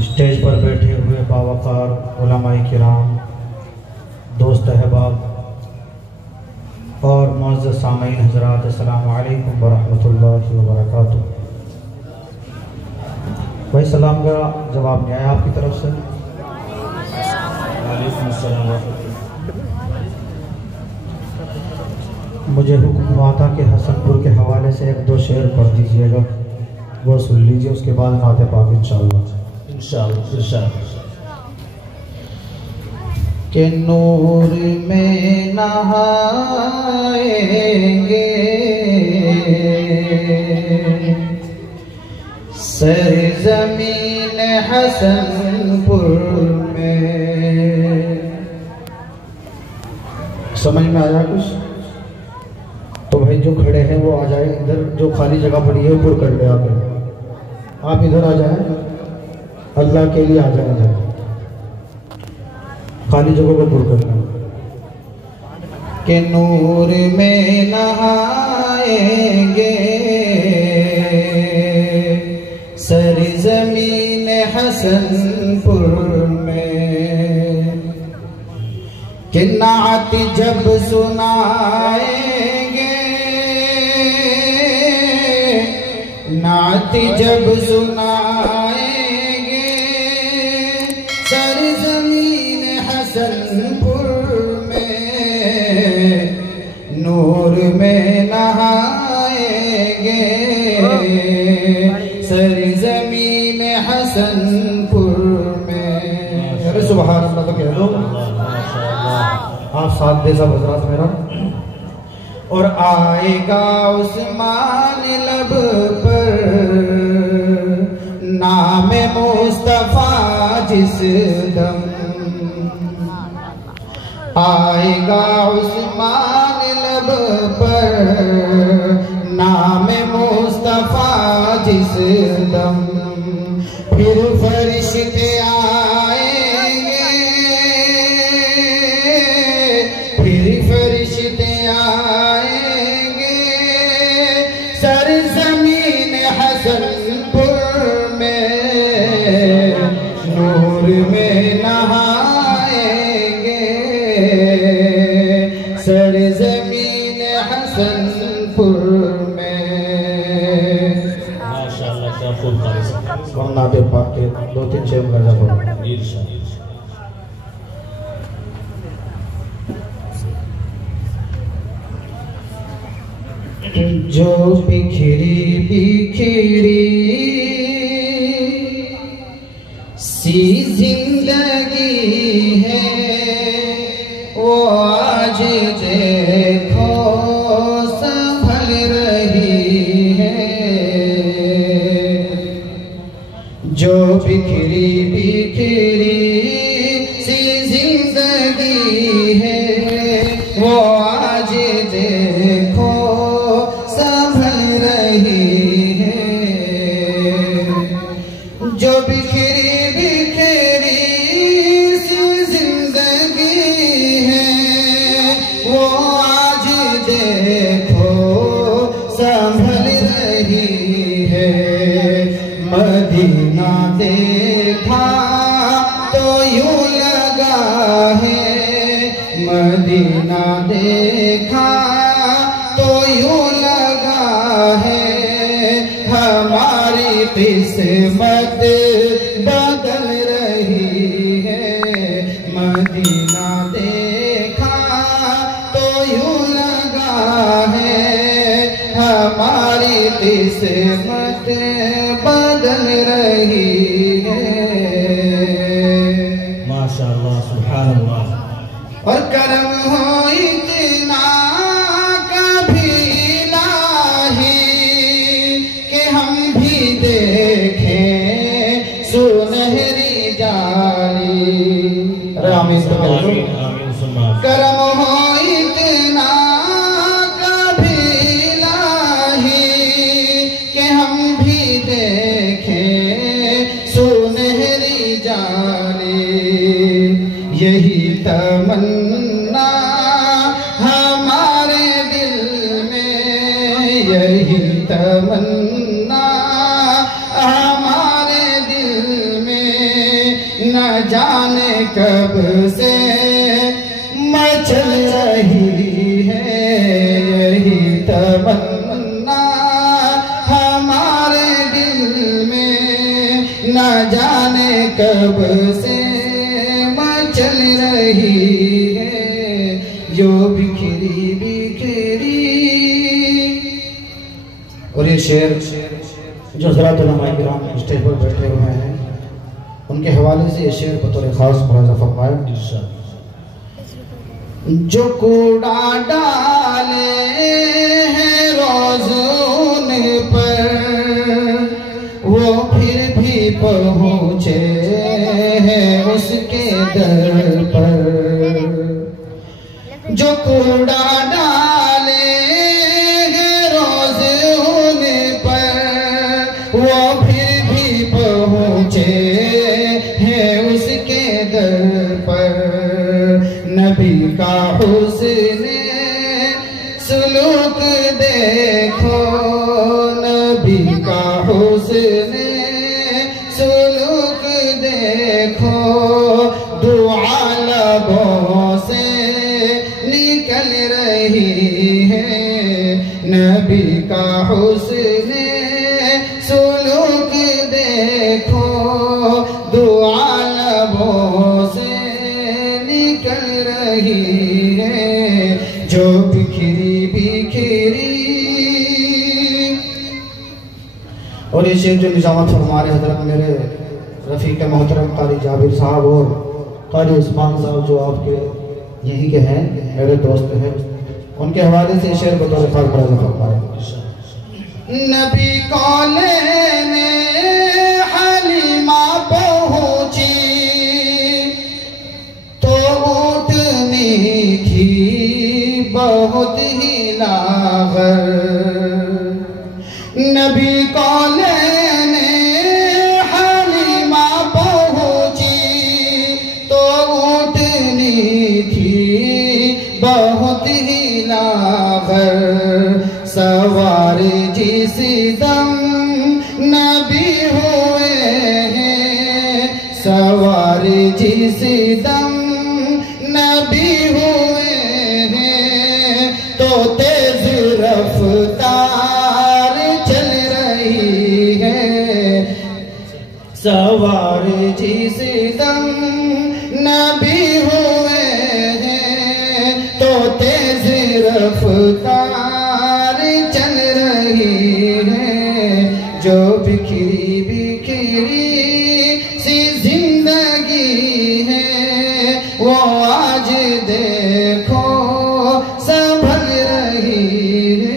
Stage पर बैठे हुए बावकार उलमाए किराम, दोस्त अहबाब और मुअज़्ज़ज़ सामीन हज़रात, अस्सलामु अलैकुम व रहमतुल्लाहि व बरकातुहू। भाई सलाम का जवाब नहीं आया आपकी तरफ से। मुझे हुक्म हुआ था कि हसनपुर के हवाले से एक दो शेर पढ़ दीजिएगा, वो सुन लीजिए, उसके बाद नाते पाक इंशाअल्लाह। के नूर में नहाएंगे सरज़मीन हसनपुर में। समझ में आया कुछ? तो भाई जो खड़े हैं वो आ जाए इधर, जो खाली जगह पड़ी है ऊपर कर ले आप इधर आ जाए, अल्लाह के लिए आ जाए इधर, खाली जगह को दूर करना। के नूर में नहाएंगे सरज़मीन हसनपुर में, कि नात जब सुनाएंगे, नात जब सुनाएंगे सरज़मीन हसनपुर में, नूर में नहाएंगे सरज़मीन हसनपुर में। अरे सुभान अल्लाह तो कह दो, आप साथ दे सब हज़रात मेरा। और आएगा उस्मान लब पर नाम मुस्तफा जिस दम, आएगा उस्मान लब पर नाम मुस्तफा जिस दम, फिर फरिश्ते आएंगे, फिर फरिश्ते आएंगे सरज़मीन हसनपुर में, नूर में नहाएंगे सरज़मीन हसनपुर में। माशाअल्लाह क्या फूल खालिस वरना पे पाक के दो तीन शेर लगा पड़ो। जो बिखरी बिखरी सी जिंदगी है वो आज देखो संभल रही है, जो बिखरी बिखरी सी जिंदगी है वो आज देखो जो बिखरी बिखरी सी जिंदगी है वो आज देखो संभल रही है। मदीना देखा तो यूं लगा है, मदीना देखा तो यूं लगा है हमारी किस्मत बदल रही है। मदीना देखा तो यूं लगा है हमारी किस्मत बदल रही है। माशाअल्लाह सुभानअल्लाह। और करम हो इतना कभी इलाही कि हम भी देखें सुनहरी जाली। आमीन। करम हो इतना कभी इलाही कि हम भी देखें सुनहरी जाली, यही तमन्ना हमारे दिल में, यही तमन्ना हमारे दिल में जाने कब से मचल रही है यही तमन्ना हमारे दिल में, न जाने कब से मचल रही है जो बिखरी बिखरी। और ये शेर जो हज़रात उलमाए किराम स्टेज पर बैठे हुए हैं उनके हवाले से ये शेर बतौर खास मुलाज़ा फरमाया। जो कूड़ा डाले हैं रोज़ उन पर वो फिर भी पहुँचे हैं उसके दर पर। जो कूड़ा डाले हैं रोज़ उन पर वो फिर भी पहुँचे हैं उसके दर पर। नबी का हुस्न सुलूक देखो, नबी का हुस्न सुलूक देखो, दुआ लबों से निकल रही है। नबी का हुस्न सुलूक देखो, दुआ लबों से निकल रही है जो बिखरी बिखरी। और ये शेर जो निजामत फरमा रहे हजरत मेरे रफ़ीक मोहतरम कारी जाबिर साहब और कारी उस्मान साहब जो आपके यहीं के हैं, मेरे दोस्त हैं, उनके हवाले से शेर बतौर खास मुलाज़ा फरमाया। नबी कौले में हलीमा पहुँची तो ऊँटनी थी बहुत ही लागर। नबी कौले में हलीमा पहुँची तो ऊँटनी थी बहुत ही लागर। सवार जिस दम नबी हुए हैं, सवार जिस दम नबी हुए हैं तो तेज रफ्तार चल रही है। सवार जिस दम नबी हुए हैं तो तेज रफ्तार चल रही है जो बिखरी बिखरी सी जिंदगी है वो आज देखो संभल रही है।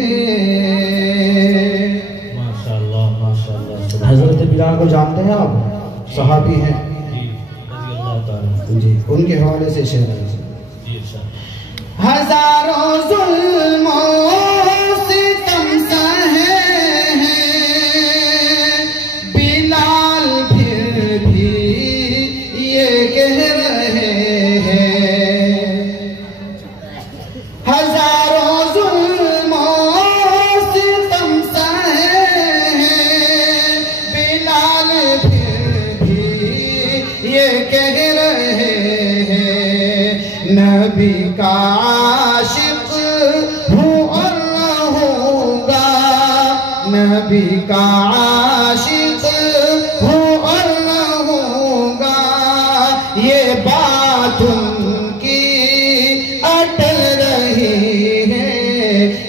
माशाअल्लाह माशाअल्लाह। हजरत बिलाल को जानते हैं आप, सहाबी हैं जी, उनके हवाले से शेर है। हजारों जुल्मों सितम सहे हैं बिलाल फिर भी ये कह रहे हैं। हजारों जुल्मों सितम सहे हैं बिलाल फिर भी ये कह रहे हैं। नबी का आशिक हूँ और रहूँगा, नबी का आशिक हूँ और रहूँगा, ये बात उनकी अटल रही है।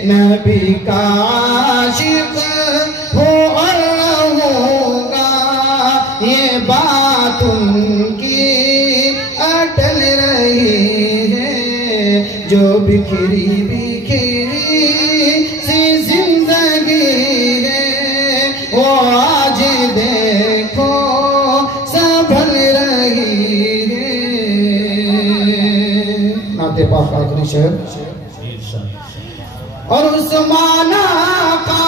नबी का आशिक हूँ और रहूँगा, ये बात उनकी अटल रही है जो बिखरी बिखरी सी जिंदगी है वो आज देखो संभल रही है। नाते पाक आखिरी शेर। और उस्मान आका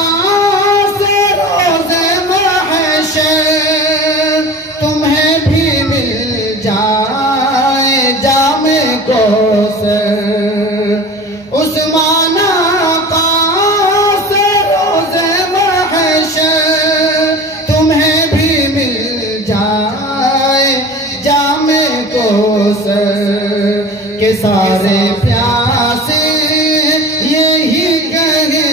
से रोज़े महशर तुम्हें भी मिल जाए जामे कौसर। उस्मान आका से रोज़े महशर तुम्हें भी मिल जाए जामे के सारे प्यासे यही कहेंगे,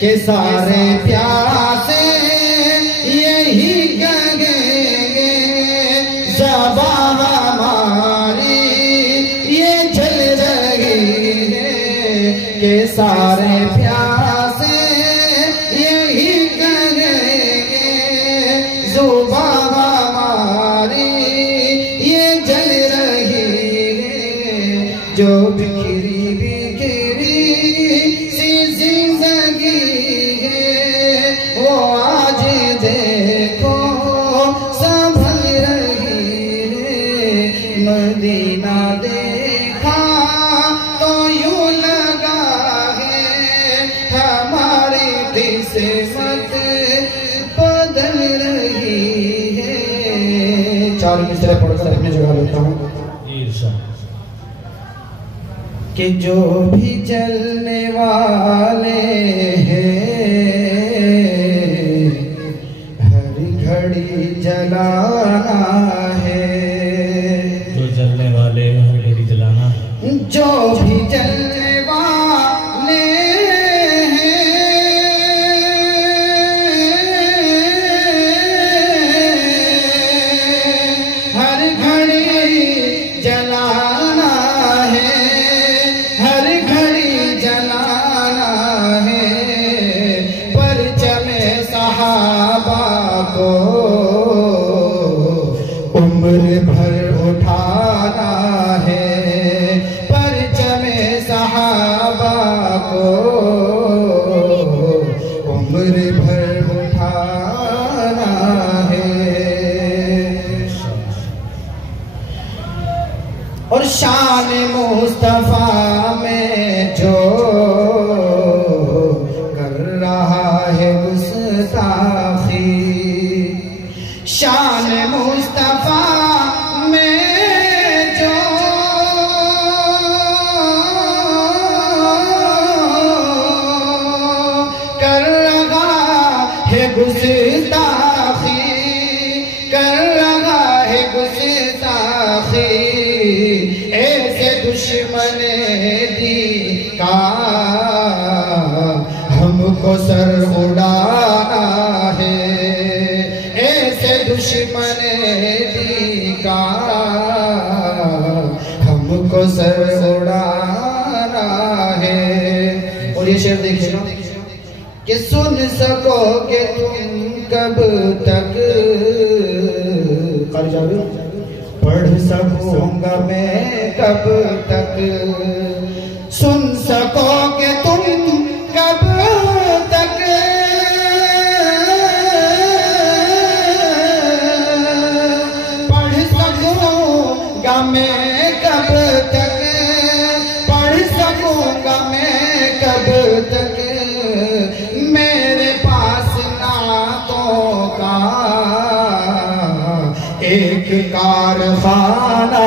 के सारे प्यासे यही कहेंगे, ज़बान हमारी ये जल रही है, के सारे प्यासे यही कहेंगे, ज़ुबान हमारी ये जल रही है, जो बिखरी बिखरी सी जिंदगी है, वो आज देखो संभल रही है। मदीना देखा तो यूं लगा है, हमारी किस्मत बदल रही है। चार मिसरे पढ़कर अपनी जगह लेता हूँ कि जो भी जलने वाले हैं हर घड़ी जलाना है, जो जलने वाले हर घड़ी जलाना है, जो भी जलने वाले हैं हर घड़ी जलाना है, हर घड़ी जलाना है, परचमे सहाबा को उम्र भर उठाना है, परचमे सहाबा को उम्र भर उठाना है। और शान मुस्तफा में जो कर रहा है गुस्ताखी, शान मुस्तफा में जो कर रहा है गुस्ताखी, कर रहा है गुस्ताखी, ऐसे दुश्मन दी का हमको सर उड़ाना है, ऐसे दुश्मन दी का हमको सर उड़ाना है। और ये शेर देखिए ना कि सुन सकोगे तुम कब तक, पढ़ सकूंगा मैं कब तक, सुन सकोगे तुम कब तक, पढ़ सकूंगा मैं कब तक, पढ़ सकूंगा मैं कब तक, मेरे पास नातों का एक कारखाना